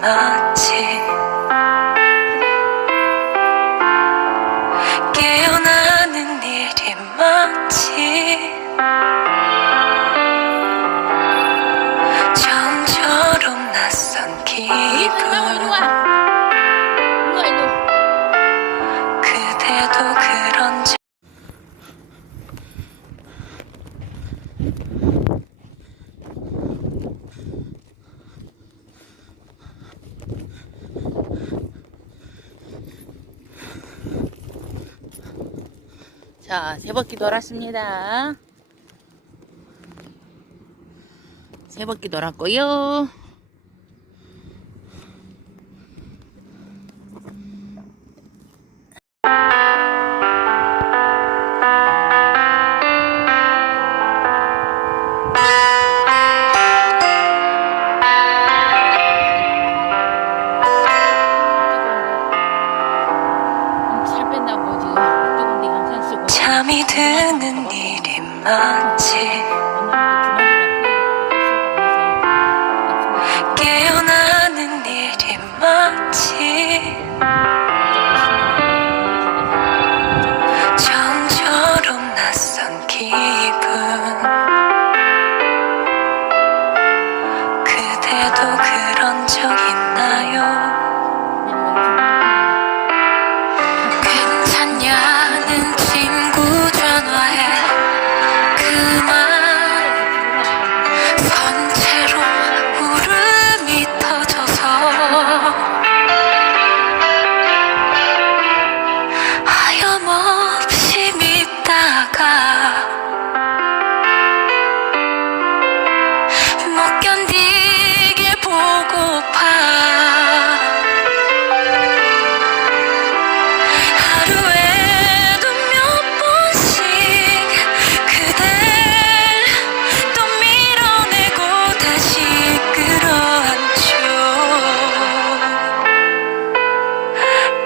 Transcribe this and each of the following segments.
많지 깨어나는 일이 많지 처음처럼 낯선 이리 기분 자, 세 바퀴 돌았습니다. 세 바퀴 돌았고요. 음, 살 뺐나 보 드는 일이 많지 못 견디게 보고파. 하루에도 몇 번씩 그댈 또 밀어내고 다시 끌어안죠.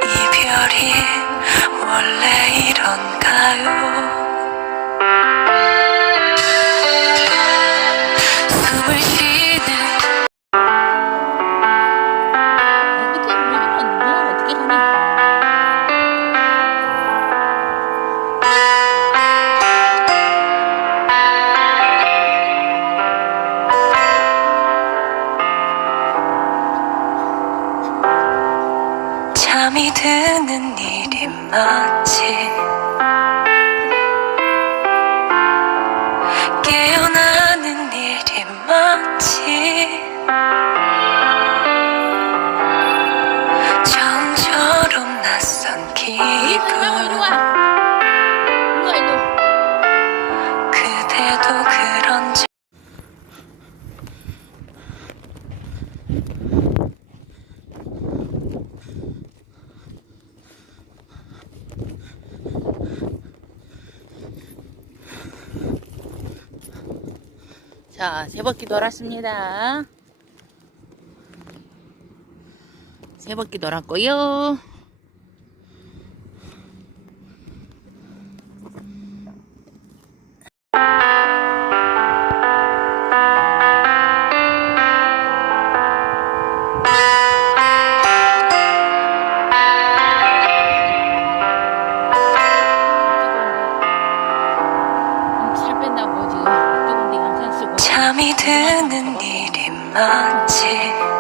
이별이 원래 이런가요 많지 깨어나는 일이 많지 처음처럼 낯선 기분. 그대도 그런 적 자, 세 바퀴 돌았습니다. 세 바퀴 돌았고요. 잠이 드는 일이 많지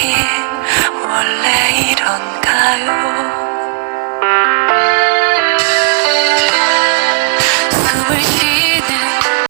원래 이런가요?